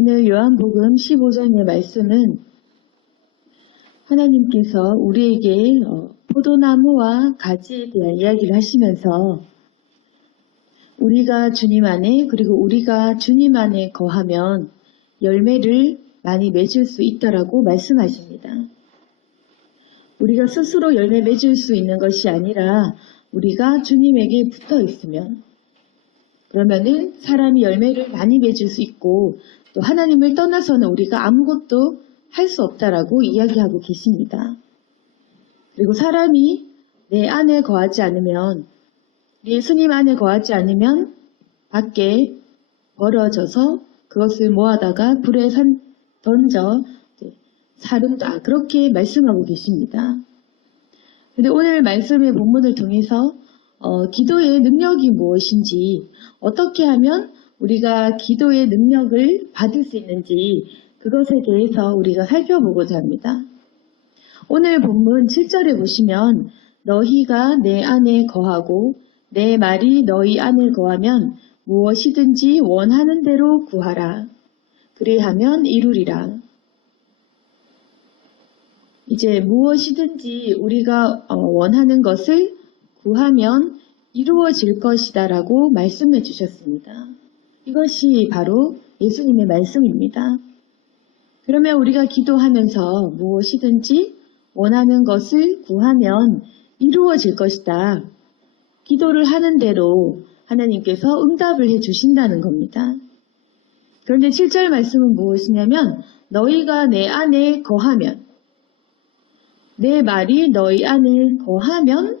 오늘 요한복음 15장의 말씀은 하나님께서 우리에게 포도나무와 가지에 대한 이야기를 하시면서 우리가 주님 안에 그리고 우리가 주님 안에 거하면 열매를 많이 맺을 수 있다라고 말씀하십니다. 우리가 스스로 열매 맺을 수 있는 것이 아니라 우리가 주님에게 붙어 있으면 그러면은 사람이 열매를 많이 맺을 수 있고 또 하나님을 떠나서는 우리가 아무것도 할 수 없다라고 이야기하고 계십니다. 그리고 사람이 내 안에 거하지 않으면 예수님 안에 거하지 않으면 밖에 벌어져서 그것을 모아다가 불에 던져 사른다 그렇게 말씀하고 계십니다. 그런데 오늘 말씀의 본문을 통해서 기도의 능력이 무엇인지 어떻게 하면 우리가 기도의 능력을 받을 수 있는지 그것에 대해서 우리가 살펴보고자 합니다. 오늘 본문 7절에 보시면 너희가 내 안에 거하고 내 말이 너희 안에 거하면 무엇이든지 원하는 대로 구하라. 그리하면 이루리라. 이제 무엇이든지 우리가 원하는 것을 구하면 이루어질 것이다 라고 말씀해 주셨습니다. 이것이 바로 예수님의 말씀입니다. 그러면 우리가 기도하면서 무엇이든지 원하는 것을 구하면 이루어질 것이다. 기도를 하는 대로 하나님께서 응답을 해 주신다는 겁니다. 그런데 7절 말씀은 무엇이냐면 너희가 내 안에 거하면 내 말이 너희 안에 거하면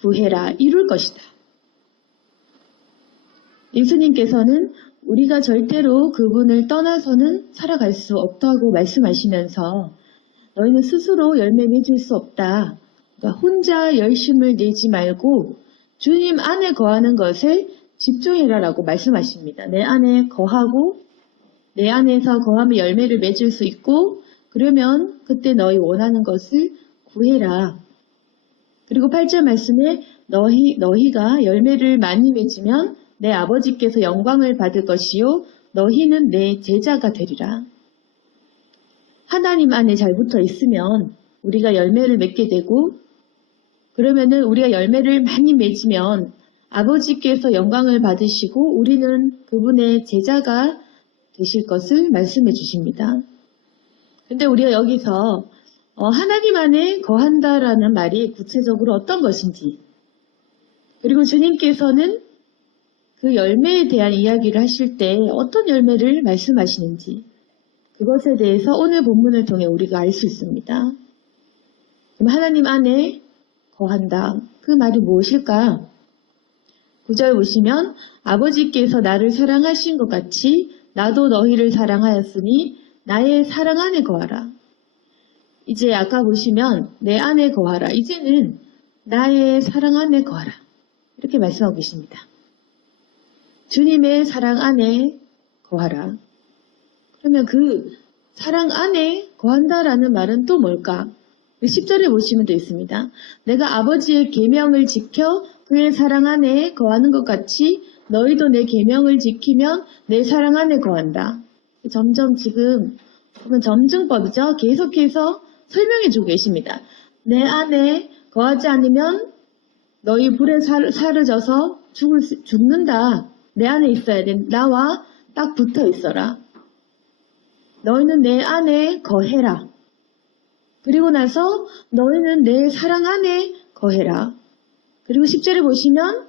구해라 이룰 것이다. 예수님께서는 우리가 절대로 그분을 떠나서는 살아갈 수 없다고 말씀하시면서 너희는 스스로 열매 맺을 수 없다. 그러니까 혼자 열심을 내지 말고 주님 안에 거하는 것을 집중해라라고 말씀하십니다. 내 안에 거하고 내 안에서 거하면 열매를 맺을 수 있고 그러면 그때 너희 원하는 것을 구해라. 그리고 8절 말씀에 너희가 열매를 많이 맺으면 내 아버지께서 영광을 받을 것이요 너희는 내 제자가 되리라. 하나님 안에 잘 붙어 있으면 우리가 열매를 맺게 되고 그러면은 우리가 열매를 많이 맺으면 아버지께서 영광을 받으시고 우리는 그분의 제자가 되실 것을 말씀해 주십니다. 근데 우리가 여기서 하나님 안에 거한다라는 말이 구체적으로 어떤 것인지 그리고 주님께서는 그 열매에 대한 이야기를 하실 때 어떤 열매를 말씀하시는지 그것에 대해서 오늘 본문을 통해 우리가 알 수 있습니다. 그럼 하나님 안에 거한다. 그 말이 무엇일까? 9절 보시면 아버지께서 나를 사랑하신 것 같이 나도 너희를 사랑하였으니 나의 사랑 안에 거하라. 이제 아까 보시면 내 안에 거하라. 이제는 나의 사랑 안에 거하라. 이렇게 말씀하고 계십니다. 주님의 사랑 안에 거하라. 그러면 그 사랑 안에 거한다라는 말은 또 뭘까? 10절에 보시면 되어 있습니다. 내가 아버지의 계명을 지켜 그의 사랑 안에 거하는 것 같이 너희도 내 계명을 지키면 내 사랑 안에 거한다. 점점 지금 점증법이죠. 계속해서 설명해 주고 계십니다. 내 안에 거하지 않으면 너희 불에 사르져서 죽는다. 내 안에 있어야 돼. 나와 딱 붙어 있어라. 너희는 내 안에 거해라. 그리고 나서 너희는 내 사랑 안에 거해라. 그리고 10절에 보시면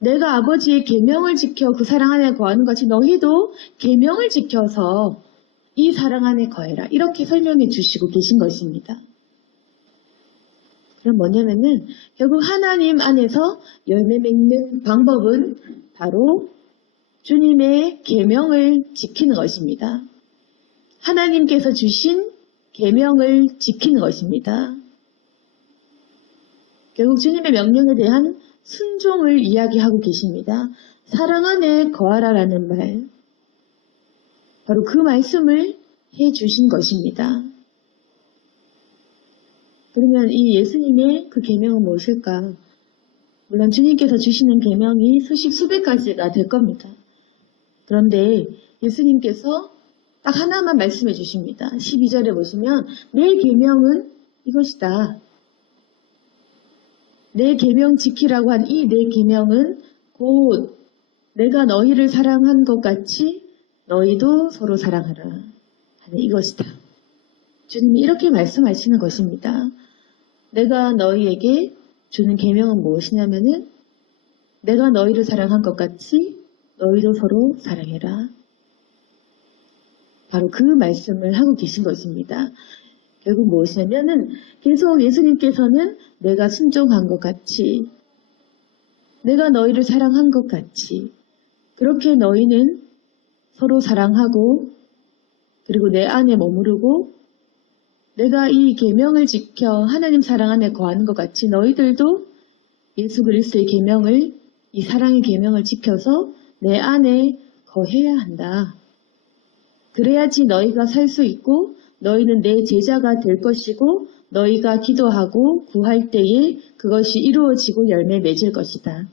내가 아버지의 계명을 지켜 그 사랑 안에 거하는 것이 너희도 계명을 지켜서 이 사랑 안에 거해라. 이렇게 설명해 주시고 계신 것입니다. 그럼 뭐냐면은 결국 하나님 안에서 열매 맺는 방법은 바로 주님의 계명을 지키는 것입니다. 하나님께서 주신 계명을 지키는 것입니다. 결국 주님의 명령에 대한 순종을 이야기하고 계십니다. 사랑 안에 거하라라는 말, 바로 그 말씀을 해주신 것입니다. 그러면 이 예수님의 그 계명은 무엇일까? 물론 주님께서 주시는 계명이 수십 수백 가지가 될 겁니다. 그런데 예수님께서 딱 하나만 말씀해 주십니다. 12절에 보시면 내 계명은 이것이다. 내 계명 지키라고 한 이 내 계명은 곧 내가 너희를 사랑한 것 같이 너희도 서로 사랑하라 하는 이것이다. 주님이 이렇게 말씀하시는 것입니다. 내가 너희에게 주는 계명은 무엇이냐면은 내가 너희를 사랑한 것 같이 너희도 서로 사랑해라. 바로 그 말씀을 하고 계신 것입니다. 결국 무엇이냐면은 계속 예수님께서는 내가 순종한 것 같이 내가 너희를 사랑한 것 같이 그렇게 너희는 서로 사랑하고 그리고 내 안에 머무르고 내가 이 계명을 지켜 하나님 사랑 안에 거하는 것 같이 너희들도 예수 그리스도의 계명을 이 사랑의 계명을 지켜서 내 안에 거해야 한다. 그래야지 너희가 살 수 있고 너희는 내 제자가 될 것이고 너희가 기도하고 구할 때에 그것이 이루어지고 열매 맺을 것이다.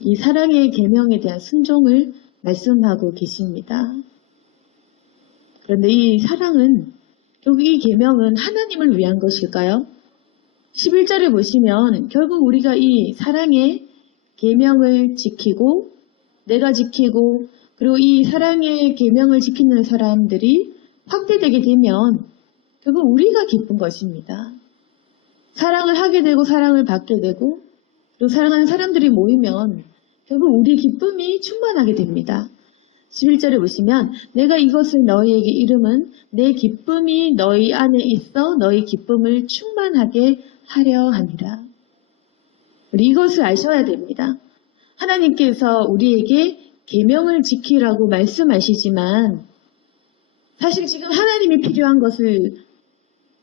이 사랑의 계명에 대한 순종을 말씀하고 계십니다. 그런데 이 사랑은 결국 이 계명은 하나님을 위한 것일까요? 11절에 보시면 결국 우리가 이 사랑의 계명을 지키고 내가 지키고 그리고 이 사랑의 계명을 지키는 사람들이 확대되게 되면 결국 우리가 기쁜 것입니다. 사랑을 하게 되고 사랑을 받게 되고 그리고 사랑하는 사람들이 모이면 결국 우리 기쁨이 충만하게 됩니다. 11절에 보시면 내가 이것을 너희에게 이름은 내 기쁨이 너희 안에 있어 너희 기쁨을 충만하게 하려 함이라. 우리 이것을 아셔야 됩니다. 하나님께서 우리에게 계명을 지키라고 말씀하시지만 사실 지금 하나님이 필요한 것을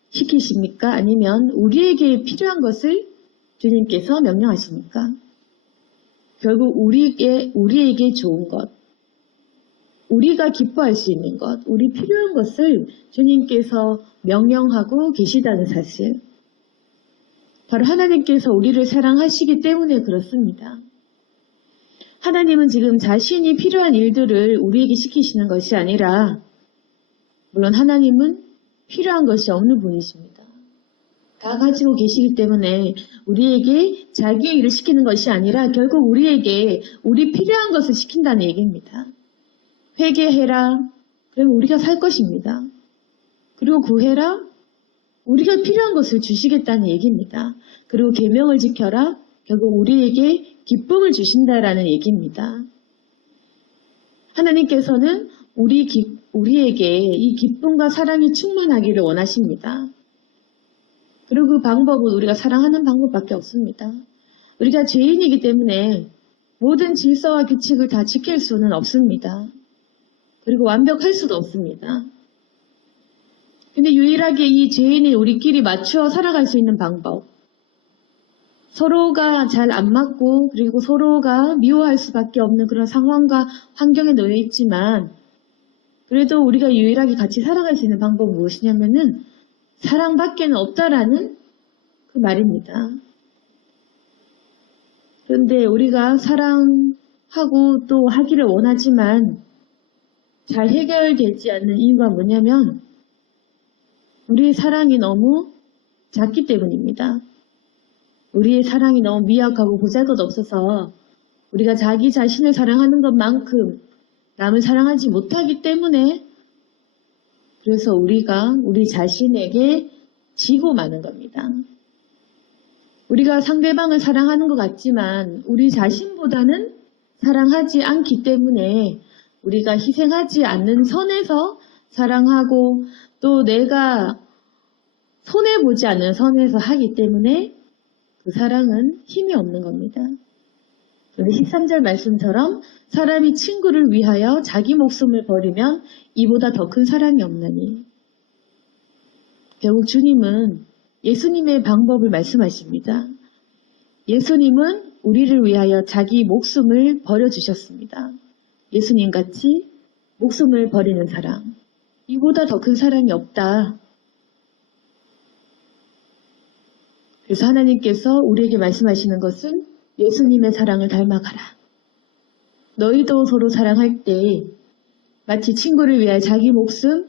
시키십니까? 아니면 우리에게 필요한 것을 주님께서 명령하십니까? 결국 우리에게 좋은 것, 우리가 기뻐할 수 있는 것, 우리 필요한 것을 주님께서 명령하고 계시다는 사실. 바로 하나님께서 우리를 사랑하시기 때문에 그렇습니다. 하나님은 지금 자신이 필요한 일들을 우리에게 시키시는 것이 아니라 물론 하나님은 필요한 것이 없는 분이십니다. 다 가지고 계시기 때문에 우리에게 자기의 일을 시키는 것이 아니라 결국 우리에게 우리 필요한 것을 시킨다는 얘기입니다. 회개해라. 그러면 우리가 살 것입니다. 그리고 구해라. 우리가 필요한 것을 주시겠다는 얘기입니다. 그리고 계명을 지켜라. 결국 우리에게 기쁨을 주신다라는 얘기입니다. 하나님께서는 우리에게 이 기쁨과 사랑이 충만하기를 원하십니다. 그리고 그 방법은 우리가 사랑하는 방법밖에 없습니다. 우리가 죄인이기 때문에 모든 질서와 규칙을 다 지킬 수는 없습니다. 그리고 완벽할 수도 없습니다. 근데 유일하게 이 죄인이 우리끼리 맞추어 살아갈 수 있는 방법, 서로가 잘 안 맞고 그리고 서로가 미워할 수밖에 없는 그런 상황과 환경에 놓여 있지만 그래도 우리가 유일하게 같이 살아갈 수 있는 방법은 무엇이냐면은 사랑밖에는 없다라는 그 말입니다. 그런데 우리가 사랑하고 또 하기를 원하지만 잘 해결되지 않는 이유가 뭐냐면 우리의 사랑이 너무 작기 때문입니다. 우리의 사랑이 너무 미약하고 보잘것없어서 우리가 자기 자신을 사랑하는 것만큼 남을 사랑하지 못하기 때문에 그래서 우리가 우리 자신에게 지고 마는 겁니다. 우리가 상대방을 사랑하는 것 같지만 우리 자신보다는 사랑하지 않기 때문에 우리가 희생하지 않는 선에서 사랑하고 또 내가 손해보지 않는 선에서 하기 때문에 그 사랑은 힘이 없는 겁니다. 13절 말씀처럼 사람이 친구를 위하여 자기 목숨을 버리면 이보다 더 큰 사랑이 없나니. 결국 주님은 예수님의 방법을 말씀하십니다. 예수님은 우리를 위하여 자기 목숨을 버려주셨습니다. 예수님같이 목숨을 버리는 사랑. 이보다 더 큰 사랑이 없다. 그래서 하나님께서 우리에게 말씀하시는 것은 예수님의 사랑을 닮아가라. 너희도 서로 사랑할 때 마치 친구를 위하여 자기 목숨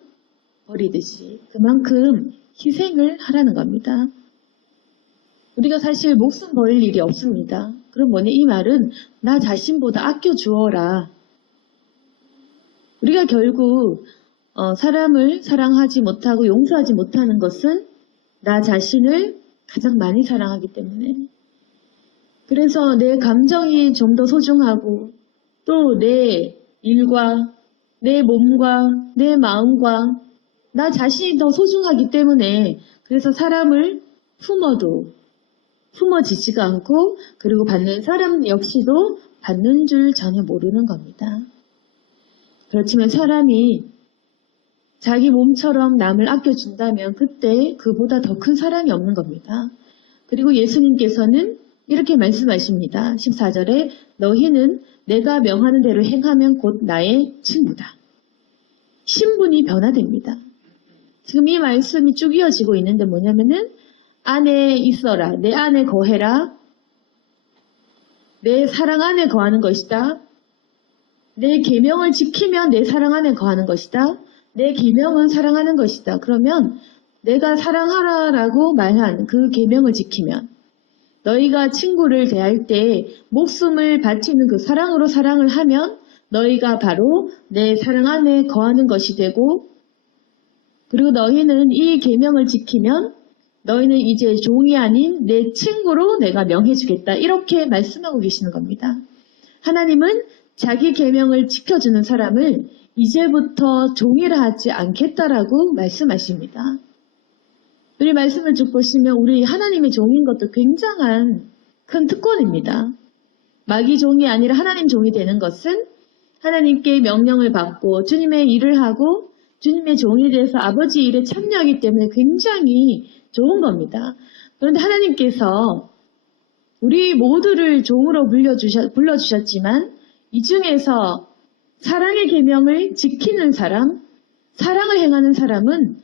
버리듯이 그만큼 희생을 하라는 겁니다. 우리가 사실 목숨 버릴 일이 없습니다. 그럼 뭐냐? 이 말은 나 자신보다 아껴 주어라. 우리가 결국 사람을 사랑하지 못하고 용서하지 못하는 것은 나 자신을 가장 많이 사랑하기 때문에, 그래서 내 감정이 좀 더 소중하고 또 내 일과 내 몸과 내 마음과 나 자신이 더 소중하기 때문에, 그래서 사람을 품어도 품어지지가 않고, 그리고 받는 사람 역시도 받는 줄 전혀 모르는 겁니다. 그렇지만 사람이 자기 몸처럼 남을 아껴준다면 그때 그보다 더 큰 사랑이 없는 겁니다. 그리고 예수님께서는 이렇게 말씀하십니다. 14절에 너희는 내가 명하는 대로 행하면 곧 나의 친구다. 신분이 변화됩니다. 지금 이 말씀이 쭉 이어지고 있는데 뭐냐면은 안에 있어라, 내 안에 거해라, 내 사랑 안에 거하는 것이다. 내 계명을 지키면 내 사랑 안에 거하는 것이다. 내 계명은 사랑하는 것이다. 그러면 내가 사랑하라라고 말한 그 계명을 지키면, 너희가 친구를 대할 때 목숨을 바치는 그 사랑으로 사랑을 하면 너희가 바로 내 사랑 안에 거하는 것이 되고, 그리고 너희는 이 계명을 지키면 너희는 이제 종이 아닌 내 친구로 내가 명해주겠다. 이렇게 말씀하고 계시는 겁니다. 하나님은 자기 계명을 지켜주는 사람을 이제부터 종이라 하지 않겠다라고 말씀하십니다. 우리 말씀을 쭉 보시면 우리 하나님의 종인 것도 굉장한 큰 특권입니다. 마귀 종이 아니라 하나님 종이 되는 것은 하나님께 명령을 받고 주님의 일을 하고 주님의 종이 돼서 아버지 일에 참여하기 때문에 굉장히 좋은 겁니다. 그런데 하나님께서 우리 모두를 종으로 불러주셨지만 이 중에서 사랑의 계명을 지키는 사람, 사랑을 행하는 사람은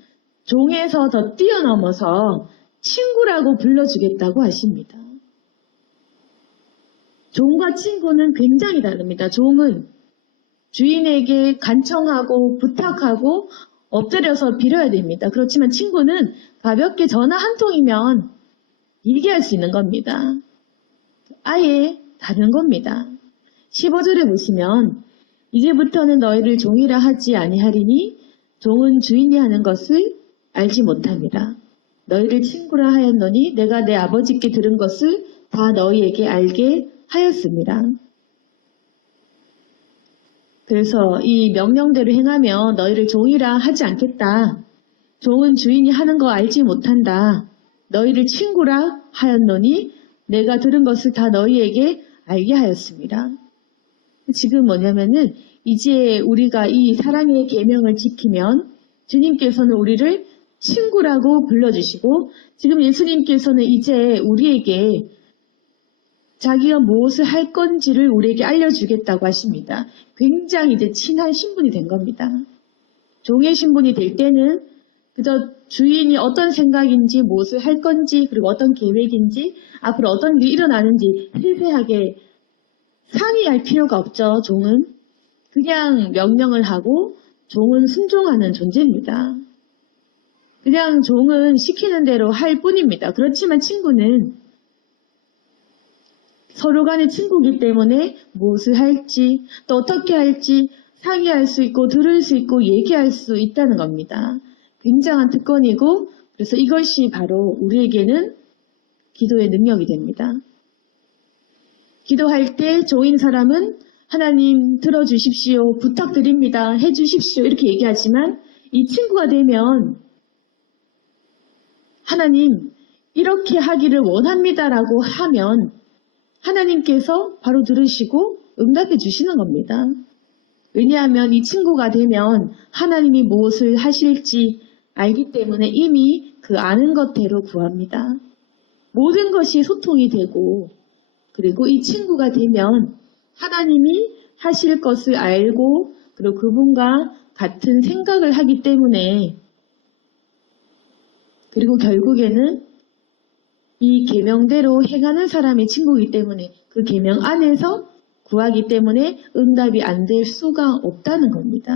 종에서 더 뛰어넘어서 친구라고 불러주겠다고 하십니다. 종과 친구는 굉장히 다릅니다. 종은 주인에게 간청하고 부탁하고 엎드려서 빌어야 됩니다. 그렇지만 친구는 가볍게 전화 한 통이면 얘기할 수 있는 겁니다. 아예 다른 겁니다. 15절에 보시면 이제부터는 너희를 종이라 하지 아니하리니 종은 주인이 하는 것을 알지 못함이라. 너희를 친구라 하였노니 내가 내 아버지께 들은 것을 다 너희에게 알게 하였습니다. 그래서 이 명령대로 행하면 너희를 종이라 하지 않겠다. 종은 주인이 하는 거 알지 못한다. 너희를 친구라 하였노니 내가 들은 것을 다 너희에게 알게 하였습니다. 지금 뭐냐면은 이제 우리가 이 사랑의 계명을 지키면 주님께서는 우리를 친구라고 불러주시고, 지금 예수님께서는 이제 우리에게 자기가 무엇을 할 건지를 우리에게 알려주겠다고 하십니다. 굉장히 이제 친한 신분이 된 겁니다. 종의 신분이 될 때는 그저 주인이 어떤 생각인지, 무엇을 할 건지, 그리고 어떤 계획인지, 앞으로 어떤 일이 일어나는지 세세하게 상의할 필요가 없죠. 종은 그냥 명령을 하고 종은 순종하는 존재입니다. 그냥 종은 시키는 대로 할 뿐입니다. 그렇지만 친구는 서로 간의 친구이기 때문에 무엇을 할지 또 어떻게 할지 상의할 수 있고 들을 수 있고 얘기할 수 있다는 겁니다. 굉장한 특권이고, 그래서 이것이 바로 우리에게는 기도의 능력이 됩니다. 기도할 때 종인 사람은 하나님 들어주십시오, 부탁드립니다, 해주십시오 이렇게 얘기하지만, 이 친구가 되면 하나님 이렇게 하기를 원합니다라고 하면 하나님께서 바로 들으시고 응답해 주시는 겁니다. 왜냐하면 이 친구가 되면 하나님이 무엇을 하실지 알기 때문에 이미 그 아는 것대로 구합니다. 모든 것이 소통이 되고, 그리고 이 친구가 되면 하나님이 하실 것을 알고 그리고 그분과 같은 생각을 하기 때문에, 그리고 결국에는 이 계명대로 행하는 사람이 친구이기 때문에 그 계명 안에서 구하기 때문에 응답이 안 될 수가 없다는 겁니다.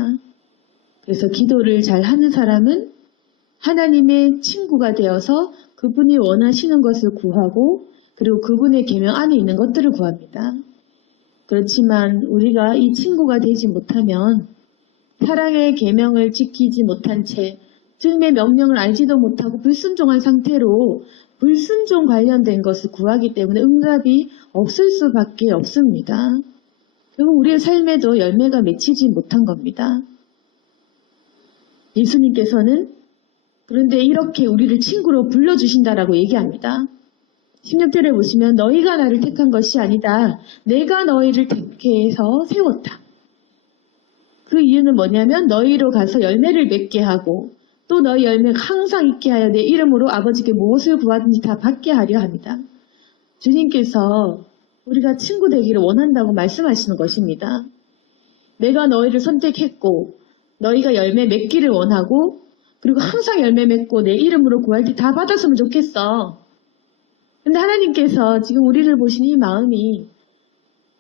그래서 기도를 잘 하는 사람은 하나님의 친구가 되어서 그분이 원하시는 것을 구하고 그리고 그분의 계명 안에 있는 것들을 구합니다. 그렇지만 우리가 이 친구가 되지 못하면 사랑의 계명을 지키지 못한 채 주님의 명령을 알지도 못하고 불순종한 상태로 불순종 관련된 것을 구하기 때문에 응답이 없을 수밖에 없습니다. 결국 우리의 삶에도 열매가 맺히지 못한 겁니다. 예수님께서는 그런데 이렇게 우리를 친구로 불러주신다라고 얘기합니다. 16절에 보시면 너희가 나를 택한 것이 아니다. 내가 너희를 택해서 세웠다. 그 이유는 뭐냐면 너희로 가서 열매를 맺게 하고 또 너희 열매가 항상 있게 하여 내 이름으로 아버지께 무엇을 구하든지 다 받게 하려 합니다. 주님께서 우리가 친구 되기를 원한다고 말씀하시는 것입니다. 내가 너희를 선택했고 너희가 열매 맺기를 원하고 그리고 항상 열매 맺고 내 이름으로 구할 때 다 받았으면 좋겠어. 근데 하나님께서 지금 우리를 보신 이 마음이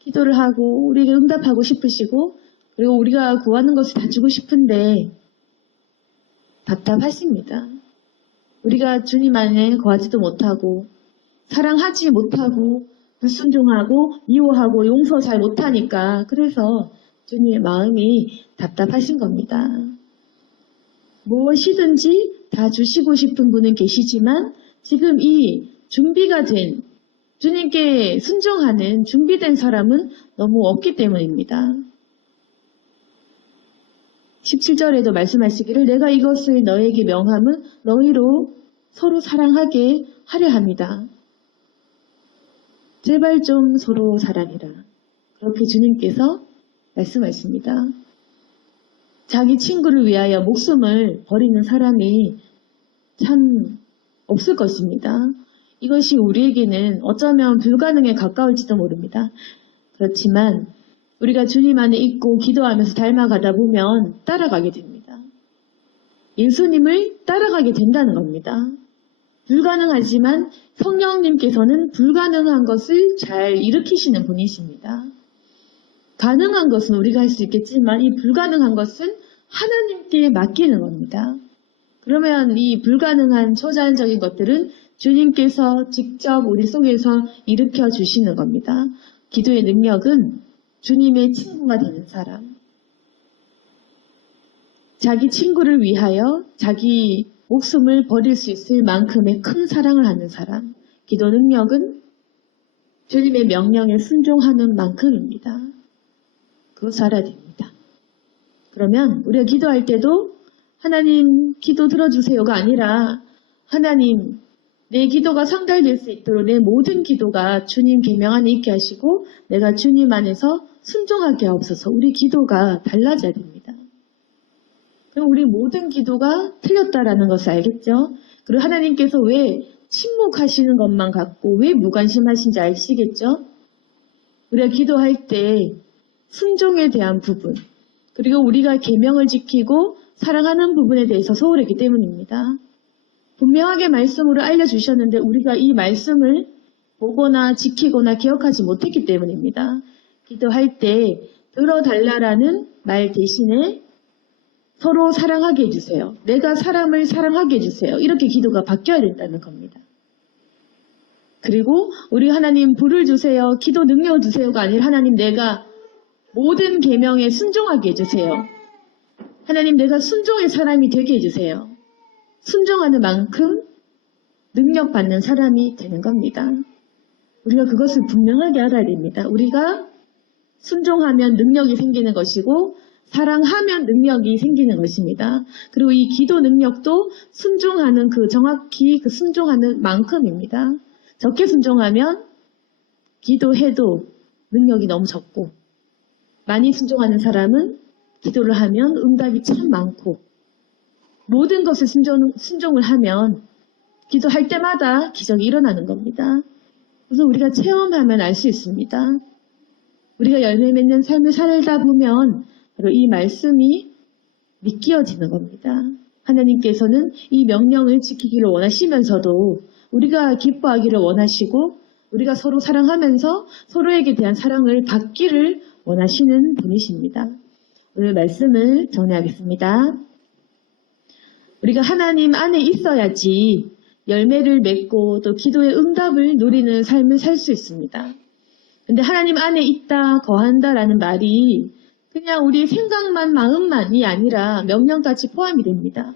기도를 하고 우리에게 응답하고 싶으시고 그리고 우리가 구하는 것을 다 주고 싶은데 답답하십니다. 우리가 주님 안에 거하지도 못하고 사랑하지 못하고 불순종하고 미워하고 용서 잘 못하니까 그래서 주님의 마음이 답답하신 겁니다. 무엇이든지 다 주시고 싶은 분은 계시지만 지금 이 준비가 된 주님께 순종하는 준비된 사람은 너무 없기 때문입니다. 17절에도 말씀하시기를 내가 이것을 너에게 명함은 너희로 서로 사랑하게 하려 합니다. 제발 좀 서로 사랑해라. 그렇게 주님께서 말씀하십니다. 자기 친구를 위하여 목숨을 버리는 사람이 참 없을 것입니다. 이것이 우리에게는 어쩌면 불가능에 가까울지도 모릅니다. 그렇지만 우리가 주님 안에 있고 기도하면서 닮아가다 보면 따라가게 됩니다. 예수님을 따라가게 된다는 겁니다. 불가능하지만 성령님께서는 불가능한 것을 잘 일으키시는 분이십니다. 가능한 것은 우리가 할 수 있겠지만 이 불가능한 것은 하나님께 맡기는 겁니다. 그러면 이 불가능한 초자연적인 것들은 주님께서 직접 우리 속에서 일으켜 주시는 겁니다. 기도의 능력은 주님의 친구가 되는 사람, 자기 친구를 위하여 자기 목숨을 버릴 수 있을 만큼의 큰 사랑을 하는 사람, 기도 능력은 주님의 명령에 순종하는 만큼입니다. 그것을 알아야 됩니다. 그러면 우리가 기도할 때도 하나님 기도 들어주세요가 아니라 하나님 내 기도가 상달될 수 있도록 내 모든 기도가 주님 계명 안에 있게 하시고 내가 주님 안에서 순종하게 하옵소서. 우리 기도가 달라져야 됩니다. 그럼 우리 모든 기도가 틀렸다라는 것을 알겠죠? 그리고 하나님께서 왜 침묵하시는 것만 같고 왜 무관심하신지 아시겠죠? 우리가 기도할 때 순종에 대한 부분 그리고 우리가 계명을 지키고 사랑하는 부분에 대해서 소홀했기 때문입니다. 분명하게 말씀으로 알려주셨는데 우리가 이 말씀을 보거나 지키거나 기억하지 못했기 때문입니다. 기도할 때 들어달라라는 말 대신에 서로 사랑하게 해주세요. 내가 사람을 사랑하게 해주세요. 이렇게 기도가 바뀌어야 된다는 겁니다. 그리고 우리 하나님 불을 주세요. 기도 능력을 주세요가 아니라 하나님 내가 모든 계명에 순종하게 해주세요. 하나님 내가 순종의 사람이 되게 해주세요. 순종하는 만큼 능력받는 사람이 되는 겁니다. 우리가 그것을 분명하게 알아야 됩니다. 우리가 순종하면 능력이 생기는 것이고 사랑하면 능력이 생기는 것입니다. 그리고 이 기도 능력도 순종하는 정확히 그 순종하는 만큼입니다. 적게 순종하면 기도해도 능력이 너무 적고 많이 순종하는 사람은 기도를 하면 응답이 참 많고 모든 것을 순종을 하면 기도할 때마다 기적이 일어나는 겁니다. 그래서 우리가 체험하면 알 수 있습니다. 우리가 열매 맺는 삶을 살다 보면 바로 이 말씀이 믿겨지는 겁니다. 하나님께서는 이 명령을 지키기를 원하시면서도 우리가 기뻐하기를 원하시고 우리가 서로 사랑하면서 서로에게 대한 사랑을 받기를 원하시는 분이십니다. 오늘 말씀을 정리하겠습니다. 우리가 하나님 안에 있어야지 열매를 맺고 또 기도의 응답을 누리는 삶을 살 수 있습니다. 근데 하나님 안에 있다, 거한다라는 말이 그냥 우리 생각만, 마음만이 아니라 명령까지 포함이 됩니다.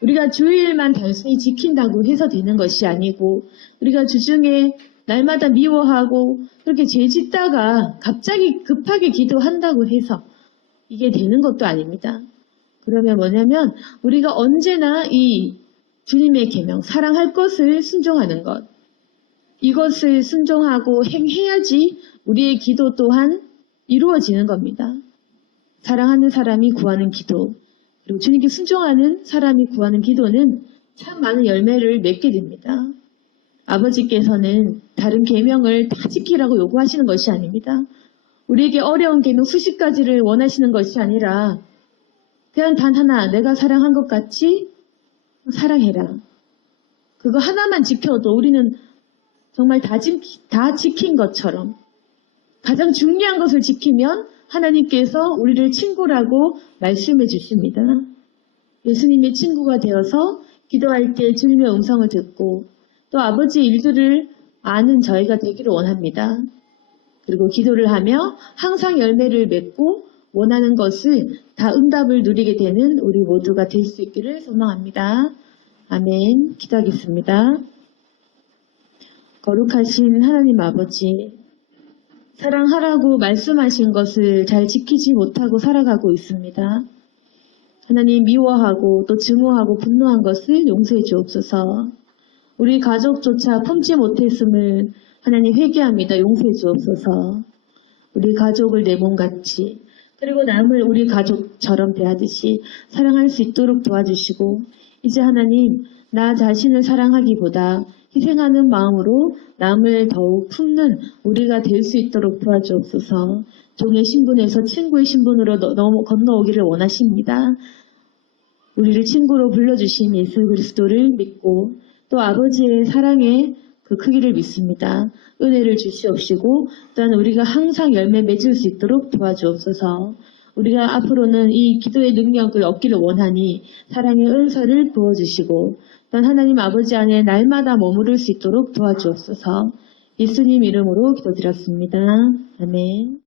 우리가 주일만 단순히 지킨다고 해서 되는 것이 아니고 우리가 주중에 날마다 미워하고 그렇게 죄 짓다가 갑자기 급하게 기도한다고 해서 이게 되는 것도 아닙니다. 그러면 뭐냐면 우리가 언제나 이 주님의 계명, 사랑할 것을 순종하는 것, 이것을 순종하고 행해야지 우리의 기도 또한 이루어지는 겁니다. 사랑하는 사람이 구하는 기도, 그리고 주님께 순종하는 사람이 구하는 기도는 참 많은 열매를 맺게 됩니다. 아버지께서는 다른 계명을 다 지키라고 요구하시는 것이 아닙니다. 우리에게 어려운 계명 수십 가지를 원하시는 것이 아니라 그냥 단 하나, 내가 사랑한 것 같이 사랑해라. 그거 하나만 지켜도 우리는 정말 다 지킨 것처럼 가장 중요한 것을 지키면 하나님께서 우리를 친구라고 말씀해 주십니다. 예수님의 친구가 되어서 기도할 때 주님의 음성을 듣고 또 아버지의 일들을 아는 저희가 되기를 원합니다. 그리고 기도를 하며 항상 열매를 맺고 원하는 것을 다 응답을 누리게 되는 우리 모두가 될 수 있기를 소망합니다. 아멘. 기도하겠습니다. 거룩하신 하나님 아버지, 사랑하라고 말씀하신 것을 잘 지키지 못하고 살아가고 있습니다. 하나님 미워하고 또 증오하고 분노한 것을 용서해 주옵소서. 우리 가족조차 품지 못했음을 하나님 회개합니다. 용서해 주옵소서. 우리 가족을 내 몸같이 그리고 남을 우리 가족처럼 대하듯이 사랑할 수 있도록 도와주시고 이제 하나님 나 자신을 사랑하기보다 희생하는 마음으로 남을 더욱 품는 우리가 될 수 있도록 도와주옵소서. 종의 신분에서 친구의 신분으로 건너오기를 원하십니다. 우리를 친구로 불러주신 예수 그리스도를 믿고 또 아버지의 사랑의 그 크기를 믿습니다. 은혜를 주시옵시고 또한 우리가 항상 열매 맺을 수 있도록 도와주옵소서. 우리가 앞으로는 이 기도의 능력을 얻기를 원하니 사랑의 은사를 부어주시고 또한 하나님 아버지 안에 날마다 머무를 수 있도록 도와주옵소서. 예수님 이름으로 기도드렸습니다. 아멘.